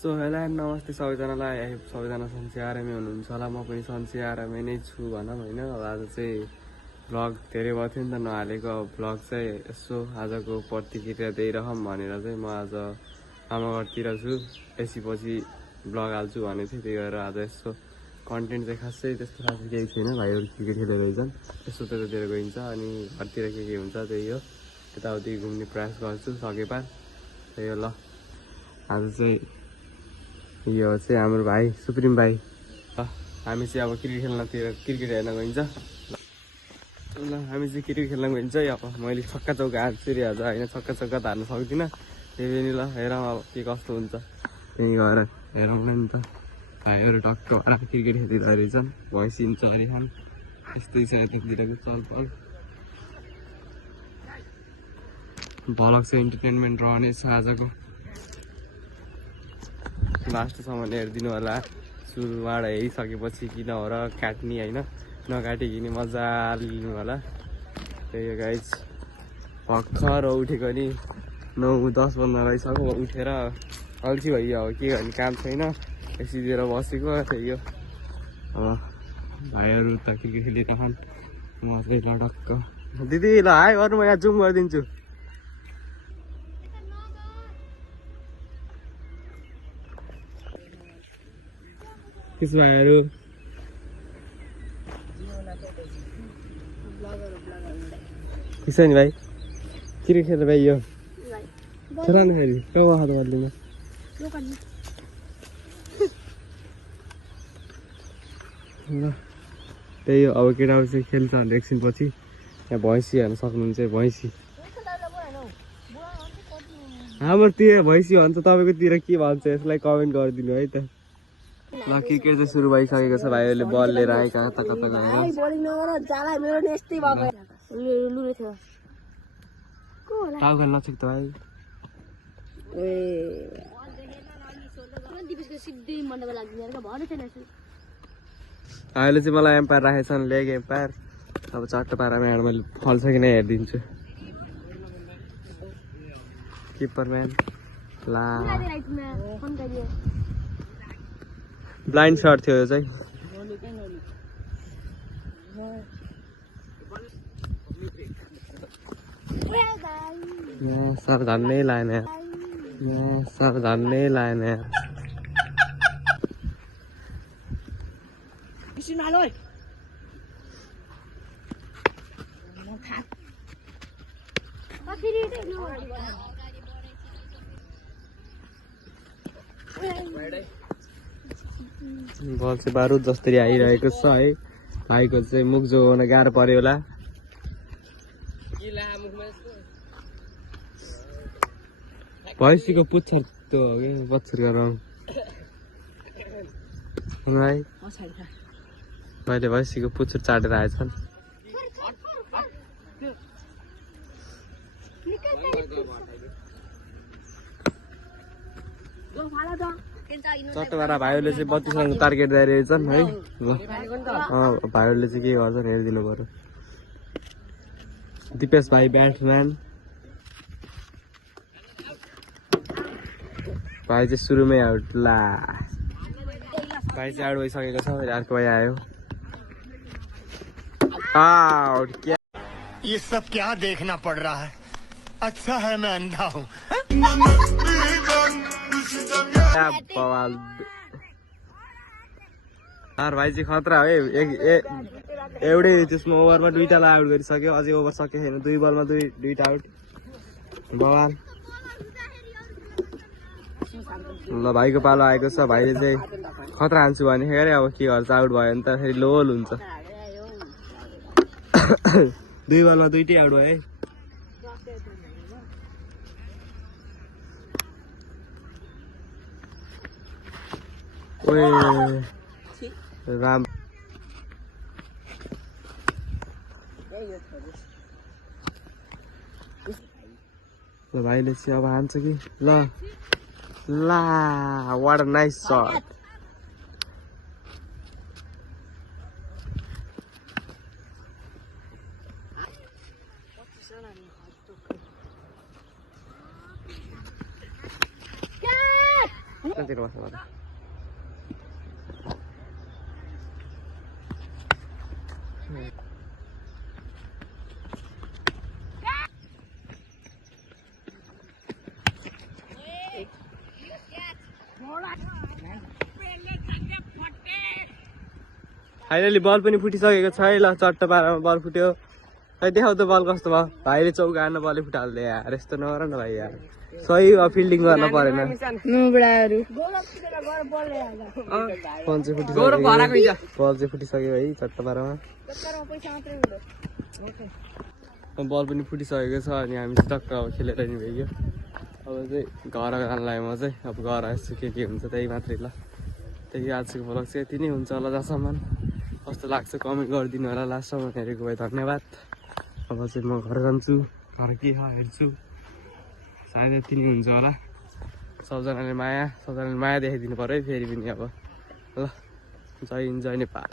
So hello and नमस्ते सबैजनालाई। सबैजना सन्चै आरामै हुनुहुन्छ होला। म पनि सन्चै आरामै नै छु भनौँ होइन। अब आज चाहिँ भ्लग धेरै भयो थियो नि त नहालेको। भ्लग चाहिँ यसो आजको प्रतिक्रिया दिइरहँ भनेर चाहिँ म आज आमा घरतिर छु। यसपछि भ्लग हाल्छु भनेको थिएँ, त्यही भएर आज यसो कन्टेन्ट चाहिँ खासै त्यस्तो खासै केही छैन। भाइहरू क्रिकेट खेलेर जान्छन्, यसो त्यतातिर गइन्छ अनि घरतिर के हुन्छ त्यही हो। यताउति घुम्ने प्रयास गर्छु सकेपार। त्यही हो। ल आज चाहिँ यो चाहिँ हाम्रो भाइ सुप्रिम भाइ, हामी चाहिँ अब क्रिकेट हेर्न गइन्छ। ल हामी चाहिँ क्रिकेट खेल्न गइन्छ। अब मैले छक्का चौका हान्छु रे आज होइन, छक्का चौका त हार्न सक्दिनँ। त्यही पनि ल हेरौँ अब के कस्तो हुन्छ। त्यही गएर हेरौँ न नि त। भाइहरू टक्क क्रिकेट खेलिरहेको रहेछन्, भइसिन्छ अरे खान यस्तै छ यतातिरको चलपल। भ्लग चाहिँ इन्टरटेनमेन्ट रहनेछ आजको, लास्टसम्म हेरिदिनु होला। सुरुबाट हेरिसकेपछि किन हो र काट्ने होइन, नकाटिकन मजाले लिनु होला। त्यही हो गाइज। भर्खर उठेको नि 9-10 बज्न गइसक्यो। उठेर अल्छी भइयो, अब के गर्ने काम छैन, एसीतिर बसेको। त्यही हो। अब भाइहरू त क्रिकेट खेलिरहन्, म चाहिँ लटक्क दिदी ल हाई गर्नु, म यहाँ जुम गरिदिन्छु। किस भाइहरू किस नि भाइ क्रिकेट खेल्नु भाइ यो खेला न फेरि कहाँ हात गर्दिन। ल त्यही हो। अब केटाहरू चाहिँ खेल्छ भने एकछिनपछि। यहाँ भैँसी हेर्न सक्नुहुन्छ, भैँसी हाम्रोतिर भैँसी भन्छ, तपाईँकोतिर के भन्छ यसलाई कमेन्ट गरिदिनु है त। ल क्रिकेट चाहिँ सुरु भइसकेको छ। भाइहरूले बल लिएर आए कता कता गएर टाउको नछिक त भाइ। अहिले चाहिँ मलाई एम्पायर राखेछन्, लेग एम्पायर। अब चट्ट पारामा हेर्नु मैले फल्छ कि नै हेरिदिन्छु। किपरम्यान ला ब्लाइन्ड सर्ट थियो यो चाहिँ। सावधान नै लाएन, सावधान नै लाएन। बल चाहिँ बारुद जस्तै आइरहेको छ है। भाइको चाहिँ मुख जोगाउन गाह्रो पर्यो होला। भैँसीको पुच्छर त्यो हो कि बच्चर गराउनु भाइ। मैले भैँसीको पुच्छर चाटेर आएछन्। चट्टबारा भाइहरूले चाहिँ 32 रनको टार्गेट दिइरहेछन् है। भाइहरूले चाहिँ के गर्छन् हेरिदिनु पर्यो। दिपेश भाइ ब्याट्सम्यान, भाइ चाहिँ सुरुमै आउट। ला भाइ चाहिँ आउट भइसकेको छ। अर्को भाइ आयो आउट। क्या ये सब क्या देखना पड़ रहा है? अच्छा है मैं अंधा हूँ। भाइ चाहिँ खतरा है। एउटै त्यसमा ओभरमा 2टालाई आउट गरिसक्यो। अझै ओभर सकेको छैन, 2 बलमा 2टा आउट। बवाल। ल भाइको पालो आएको छ। भाइले चाहिँ खतरा हान्छु भने अरे अब के गर्छ, आउट भयो भने त फेरि लोल हुन्छ। 2 बलमा 2टै आउट भयो है। राम ल भाइले चाहिँ अब हान्छ कि। ल ला वाट अ नाइस शट। कतातिर बस्छ होला फाइनली बल पनि फुटिसकेको छ है ल चट्ट पारामा बल फुट्यो खै देखाउ त बल कस्तो भयो भाइले चौका हान्न बलै फुटाल्दै यार यस्तो नगर न भाइ यार सही फिल्डिङ गर्न परेन बल चाहिँ फुटिसक्यो है चट्ट पारामा बल पनि फुटिसकेको छ अनि हामी चाहिँ टक्क अब खेलेर नि भइगयो अब चाहिँ घर जानलाई म चाहिँ अब घर यस्तो के हुन्छ त्यही मात्रै ल त्यही आजको भ्लग चाहिँ यति नै हुन्छ होला जहाँसम्म कस्तो लाग्छ कमेन्ट गरिदिनु होला लास्टसम्म हेरेको भए धन्यवाद अब चाहिँ म घर जान्छु घर के छ हेर्छु सायद यति नै हुन्छ होला सबजनाले माया देखाइदिनु पऱ्यो है फेरि पनि अब ल जय हिन्द जय नेपाल।